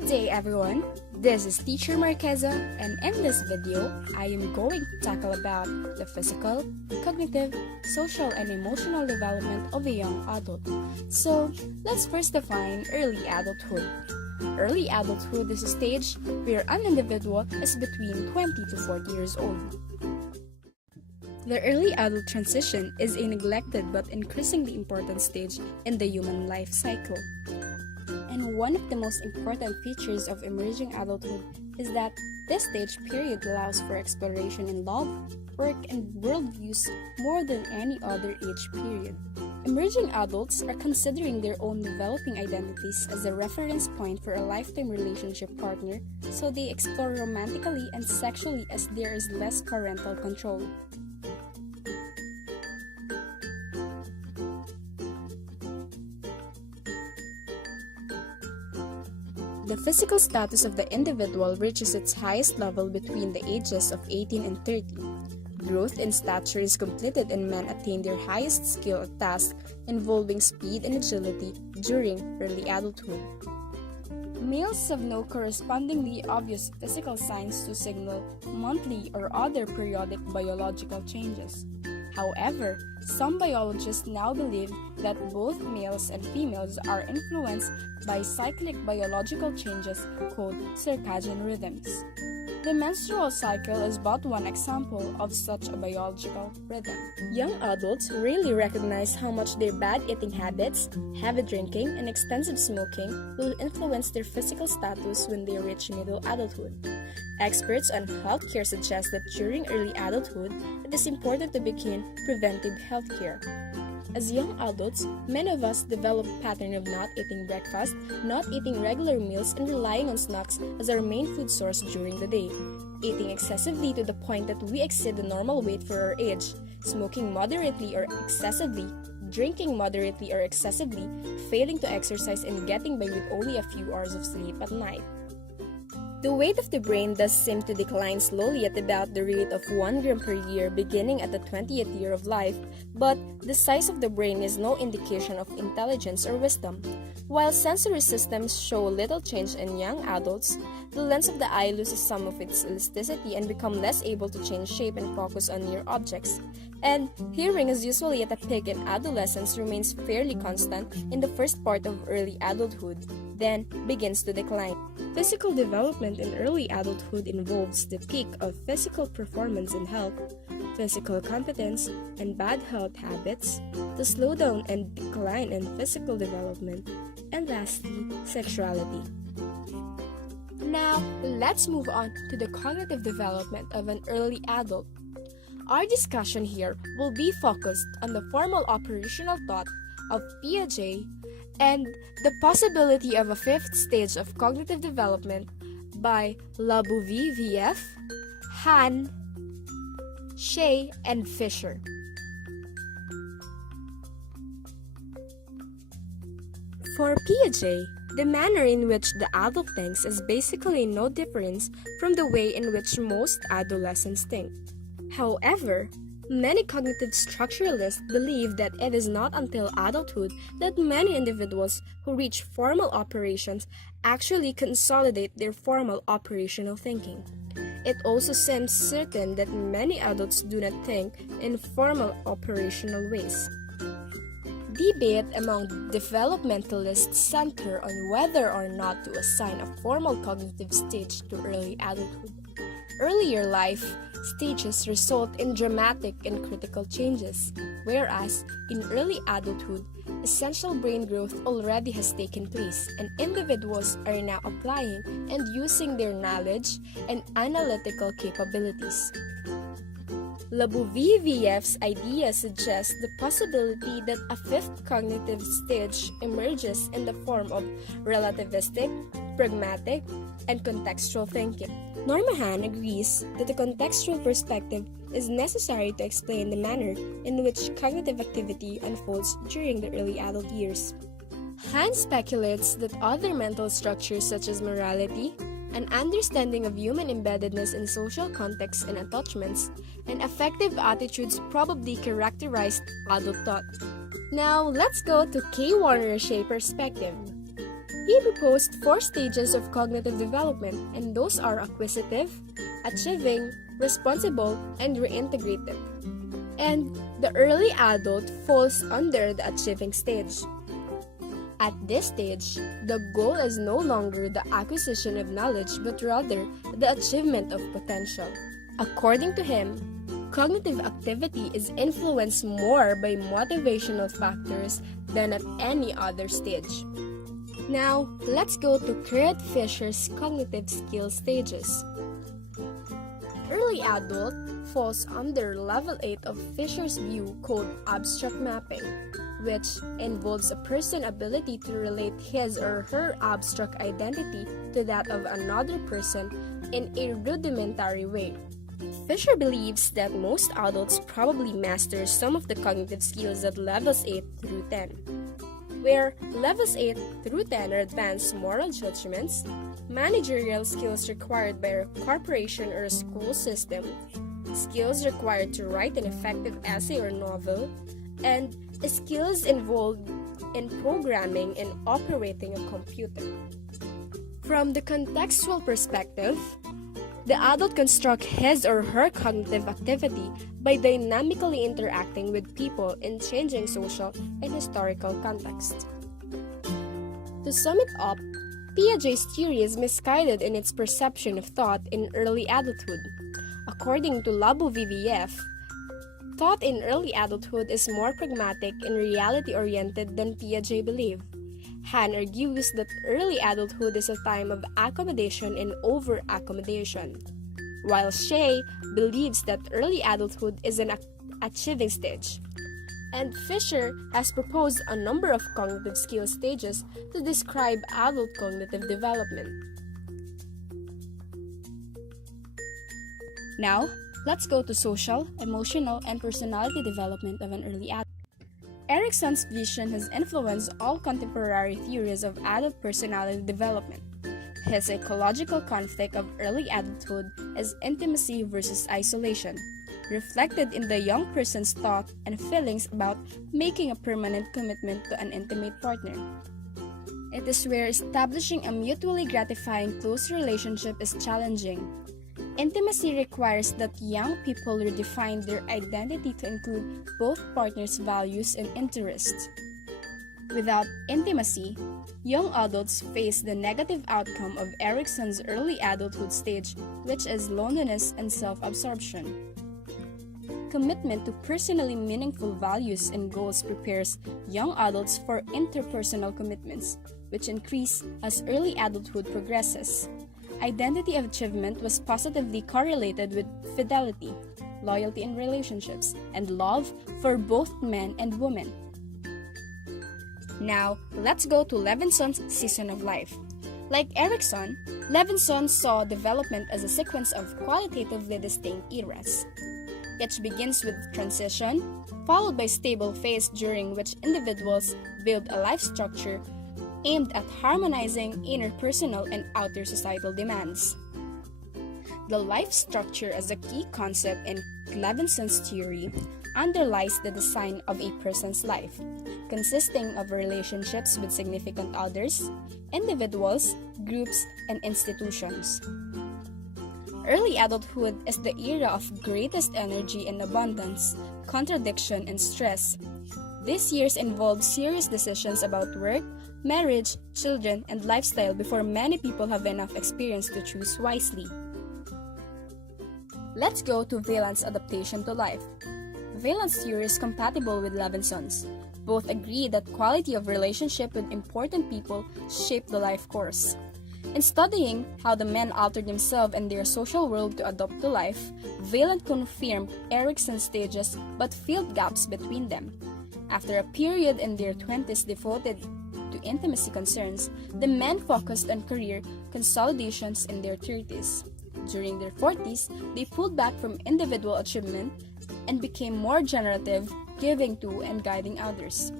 Good day, everyone. This is Teacher Marqueza, and in this video, I am going to tackle about the physical, cognitive, social, and emotional development of a young adult. So, let's first define early adulthood. Early adulthood is a stage where an individual is between 20 to 40 years old. The early adult transition is a neglected but increasingly important stage in the human life cycle. And one of the most important features of emerging adulthood is that this stage period allows for exploration in love, work, and worldviews more than any other age period. Emerging adults are considering their own developing identities as a reference point for a lifetime relationship partner, so they explore romantically and sexually as there is less parental control. The physical status of the individual reaches its highest level between the ages of 18 and 30. Growth in stature is completed and men attain their highest skill at tasks involving speed and agility during early adulthood. Males have no correspondingly obvious physical signs to signal monthly or other periodic biological changes. However, some biologists now believe that both males and females are influenced by cyclic biological changes called circadian rhythms. The menstrual cycle is but one example of such a biological rhythm. Young adults rarely recognize how much their bad eating habits, heavy drinking, and extensive smoking will influence their physical status when they reach middle adulthood. Experts on healthcare suggest that during early adulthood, it is important to begin preventive healthcare. As young adults, many of us develop a pattern of not eating breakfast, not eating regular meals, and relying on snacks as our main food source during the day. Eating excessively to the point that we exceed the normal weight for our age, smoking moderately or excessively, drinking moderately or excessively, failing to exercise, and getting by with only a few hours of sleep at night. The weight of the brain does seem to decline slowly at about the rate of 1 gram per year beginning at the 20th year of life, but the size of the brain is no indication of intelligence or wisdom. While sensory systems show little change in young adults, the lens of the eye loses some of its elasticity and become less able to change shape and focus on near objects. And hearing is usually at a peak in adolescence, remains fairly constant in the first part of early adulthood, then begins to decline. Physical development in early adulthood involves the peak of physical performance and health, physical competence, and bad health habits, the slowdown and decline in physical development, and lastly, sexuality. Now, let's move on to the cognitive development of an early adult. Our discussion here will be focused on the formal operational thought of Piaget and the possibility of a fifth stage of cognitive development by Labouvie-Vieff, Hahn, Shea, and Fisher. For Piaget, the manner in which the adult thinks is basically no difference from the way in which most adolescents think. However, many cognitive structuralists believe that it is not until adulthood that many individuals who reach formal operations actually consolidate their formal operational thinking. It also seems certain that many adults do not think in formal operational ways. Debate among developmentalists center on whether or not to assign a formal cognitive stage to early adulthood. Earlier life stages result in dramatic and critical changes, whereas in early adulthood, essential brain growth already has taken place and individuals are now applying and using their knowledge and analytical capabilities. Labouvie-Vieff's idea suggests the possibility that a fifth cognitive stage emerges in the form of relativistic, pragmatic, and contextual thinking. Norma Hahn agrees that the contextual perspective is necessary to explain the manner in which cognitive activity unfolds during the early adult years. Hahn speculates that other mental structures such as morality, an understanding of human embeddedness in social contexts and attachments, and affective attitudes probably characterized adult thought. Now, let's go to K. Warner Shea perspective. He proposed four stages of cognitive development, and those are acquisitive, achieving, responsible, and reintegrative. And the early adult falls under the achieving stage. At this stage, the goal is no longer the acquisition of knowledge but rather the achievement of potential. According to him, cognitive activity is influenced more by motivational factors than at any other stage. Now, let's go to Kurt Fisher's cognitive skill stages. Early adult falls under level 8 of Fisher's view called abstract mapping, which involves a person's ability to relate his or her abstract identity to that of another person in a rudimentary way. Fisher believes that most adults probably master some of the cognitive skills at levels 8 through 10, where levels 8 through 10 are advanced moral judgments, managerial skills required by a corporation or a school system, skills required to write an effective essay or novel, and skills involved in programming and operating a computer. From the contextual perspective, the adult constructs his or her cognitive activity by dynamically interacting with people in changing social and historical context. To sum it up, Piaget's theory is misguided in its perception of thought in early adulthood. According to Laboviev, thought in early adulthood is more pragmatic and reality-oriented than Piaget believed. Han argues that early adulthood is a time of accommodation and over-accommodation, while Shea believes that early adulthood is an achieving stage. And Fisher has proposed a number of cognitive skill stages to describe adult cognitive development. Now, let's go to social, emotional, and personality development of an early adult. Erikson's vision has influenced all contemporary theories of adult personality development. His psychological conflict of early adulthood is intimacy versus isolation, reflected in the young person's thought and feelings about making a permanent commitment to an intimate partner. It is where establishing a mutually gratifying close relationship is challenging. Intimacy requires that young people redefine their identity to include both partners' values and interests. Without intimacy, young adults face the negative outcome of Erikson's early adulthood stage, which is loneliness and self-absorption. Commitment to personally meaningful values and goals prepares young adults for interpersonal commitments, which increase as early adulthood progresses. Identity of achievement was positively correlated with fidelity, loyalty in relationships, and love for both men and women. Now, let's go to Levinson's season of life. Like Erikson, Levinson saw development as a sequence of qualitatively distinct eras. Each begins with transition, followed by stable phase during which individuals build a life structure aimed at harmonizing interpersonal and outer societal demands. The life structure as a key concept in Levinson's theory underlies the design of a person's life, consisting of relationships with significant others, individuals, groups, and institutions. Early adulthood is the era of greatest energy and abundance, contradiction, and stress. These years involve serious decisions about work, marriage, children, and lifestyle before many people have enough experience to choose wisely. Let's go to Vailant's adaptation to life. Vailant's theory is compatible with Levinson's. Both agree that quality of relationship with important people shape the life course. In studying how the men altered themselves and their social world to adapt to life, Vaillant confirmed Erikson's stages but filled gaps between them. After a period in their 20s devoted to intimacy concerns, the men focused on career consolidations in their 30s. During their 40s, they pulled back from individual achievement and became more generative, giving to and guiding others.